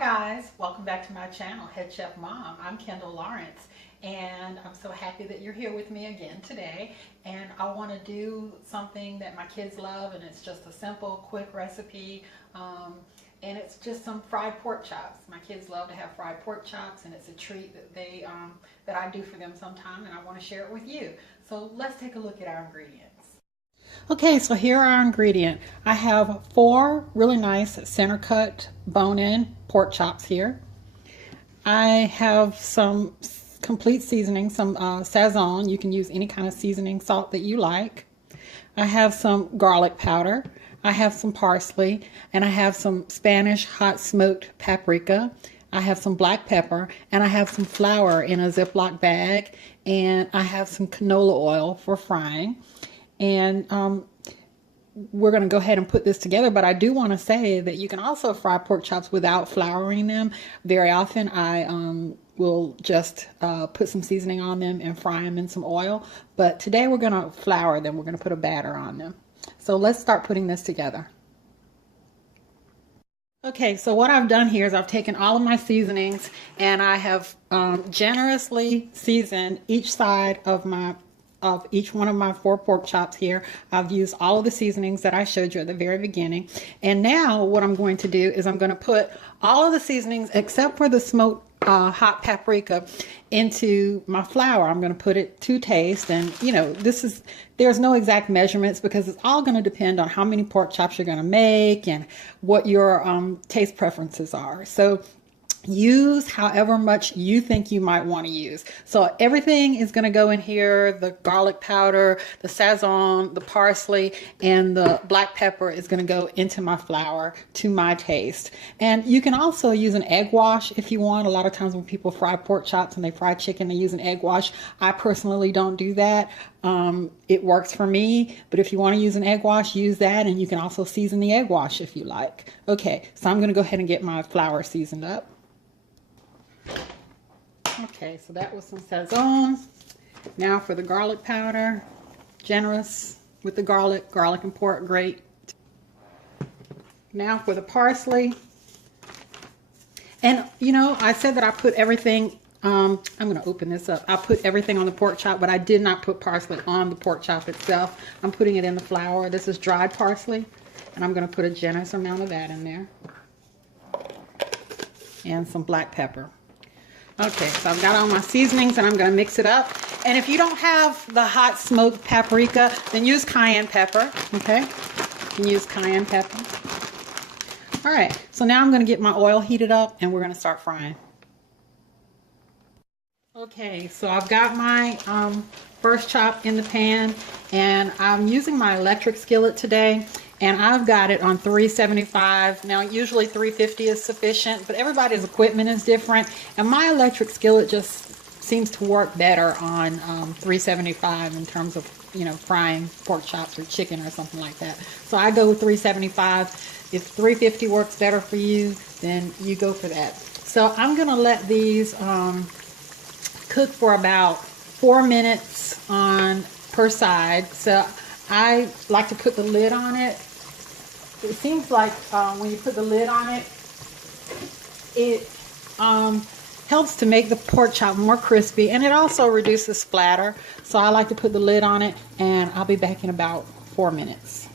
guys, welcome back to my channel, Head Chef Mom. I'm Kendall Lawrence, and I'm so happy that you're here with me again today. And I want to do something that my kids love, and it's just a simple, quick recipe. And it's just some fried pork chops. My kids love to have fried pork chops, and it's a treat that that I do for them sometime, and I want to share it with you. So let's take a look at our ingredients. Okay, so here are our ingredients. I have 4 really nice center cut bone-in pork chops here. I have some complete seasoning, some Sazon. You can use any kind of seasoning salt that you like. I have some garlic powder. I have some parsley, and I have some Spanish hot smoked paprika. I have some black pepper, and I have some flour in a Ziploc bag, and I have some canola oil for frying. And we're going to go ahead and put this together, but I do want to say that you can also fry pork chops without flouring them. Very often I will just put some seasoning on them and fry them in some oil, but today we're going to flour them. We're going to put a batter on them. So let's start putting this together. Okay, so what I've done here is I've taken all of my seasonings and I have generously seasoned each side of each one of my 4 pork chops here. I've used all of the seasonings that I showed you at the very beginning. And now what I'm going to do is I'm going to put all of the seasonings except for the smoked hot paprika into my flour. I'm going to put it to taste, and you know, there's no exact measurements because it's all going to depend on how many pork chops you're going to make and what your taste preferences are. So use however much you think you might want to use. So everything is going to go in here. The garlic powder, the Sazon, the parsley, and the black pepper is going to go into my flour to my taste. And you can also use an egg wash if you want. A lot of times when people fry pork chops and they fry chicken, they use an egg wash. I personally don't do that. It works for me, but if you want to use an egg wash, use that, and you can also season the egg wash if you like. Okay, so I'm going to go ahead and get my flour seasoned up. Okay, so that was some Sazon. Now for the garlic powder. Generous with the garlic and pork, great. Now for the parsley. And you know, I said that I put everything, I'm going to open this up. I put everything on the pork chop, but I did not put parsley on the pork chop itself. I'm putting it in the flour. This is dried parsley, and I'm going to put a generous amount of that in there. And some black pepper. Okay, so I've got all my seasonings and I'm going to mix it up. And if you don't have the hot smoked paprika, then use cayenne pepper. Okay, you can use cayenne pepper. All right, so now I'm going to get my oil heated up and we're going to start frying. Okay, so I've got my first chop in the pan, and I'm using my electric skillet today. And I've got it on 375. Now, usually 350 is sufficient, but everybody's equipment is different. And my electric skillet just seems to work better on 375 in terms of, you know, frying pork chops or chicken or something like that. So I go with 375. If 350 works better for you, then you go for that. So I'm going to let these cook for about 4 minutes on per side. So I like to put the lid on it. It seems like when you put the lid on it, it helps to make the pork chop more crispy, and it also reduces splatter. So I like to put the lid on it, and I'll be back in about 4 minutes.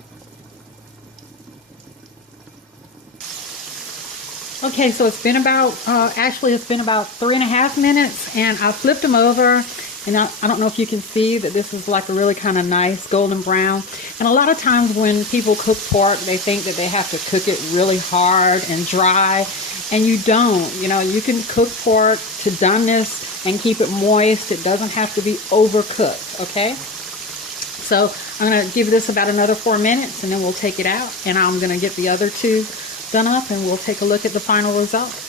Okay, so it's been about, it's been about 3.5 minutes, and I flipped them over. And I don't know if you can see that this is like a really kind of nice golden brown. And a lot of times when people cook pork, they think that they have to cook it really hard and dry. And you don't. You know, you can cook pork to doneness and keep it moist. It doesn't have to be overcooked, okay? So I'm going to give this about another 4 minutes, and then we'll take it out. And I'm going to get the other 2 done up, and we'll take a look at the final results.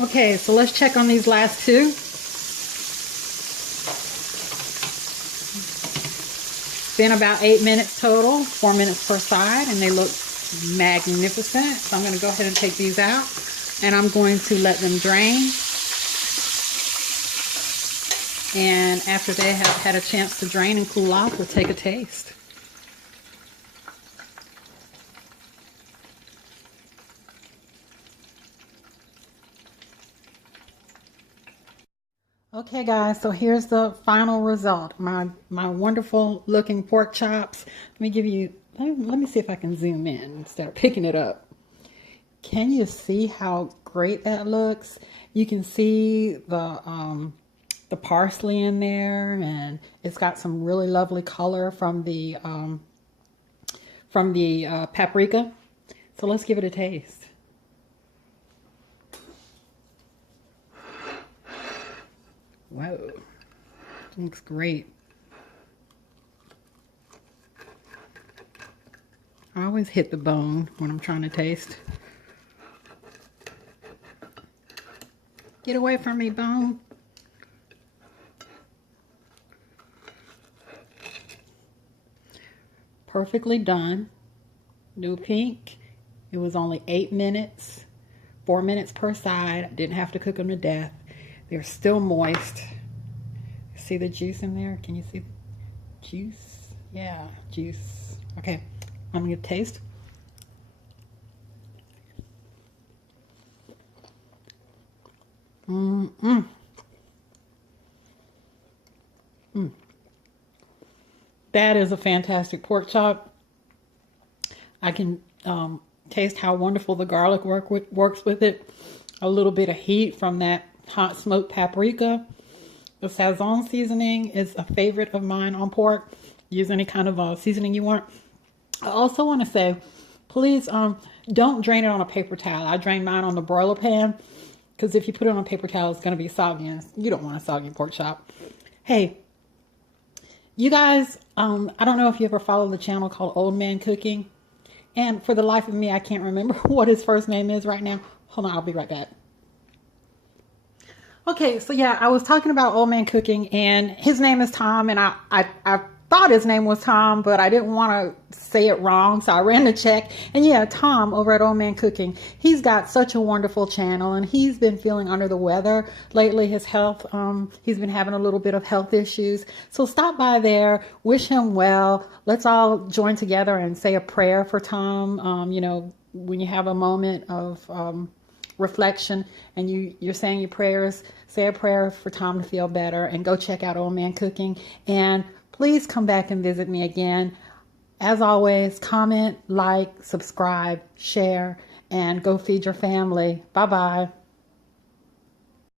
Okay, so let's check on these last 2. It's been about 8 minutes total, 4 minutes per side, and they look magnificent. So I'm going to go ahead and take these out, and I'm going to let them drain. And after they have had a chance to drain and cool off, we'll take a taste. Okay guys, so here's the final result. My wonderful looking pork chops. Let me give you, let me see if I can zoom in instead of picking it up. Can you see how great that looks? You can see the parsley in there, and it's got some really lovely color from the paprika. So let's give it a taste. Wow, looks great. I always hit the bone when I'm trying to taste. Get away from me, bone. Perfectly done. No pink. It was only 8 minutes, 4 minutes per side. Didn't have to cook them to death. They're still moist. See the juice in there? Can you see the juice? Yeah, juice. Okay, I'm gonna taste. That is a fantastic pork chop. I can taste how wonderful the garlic works with it. A little bit of heat from that hot smoked paprika. The Sazon seasoning is a favorite of mine on pork. Use any kind of seasoning you want. I also want to say, please don't drain it on a paper towel. I drain mine on the broiler pan because if you put it on a paper towel, it's going to be soggy, and you don't want a soggy pork chop. Hey, you guys, I don't know if you ever follow the channel called Old Man Cooking. And for the life of me, I can't remember what his first name is right now. Hold on, I'll be right back. Okay, so yeah, I was talking about Old Man Cooking, and his name is Tom, and I thought his name was Tom, but I didn't want to say it wrong, so I ran to check. And yeah, Tom over at Old Man Cooking, he's got such a wonderful channel, and he's been feeling under the weather lately. His health, he's been having a little bit of health issues. So stop by there, wish him well. Let's all join together and say a prayer for Tom. You know, when you have a moment of reflection and you're saying your prayers, say a prayer for Tom to feel better, and go check out Old Man Cooking. And please come back and visit me again. As always, comment, like, subscribe, share, and go feed your family. Bye-bye.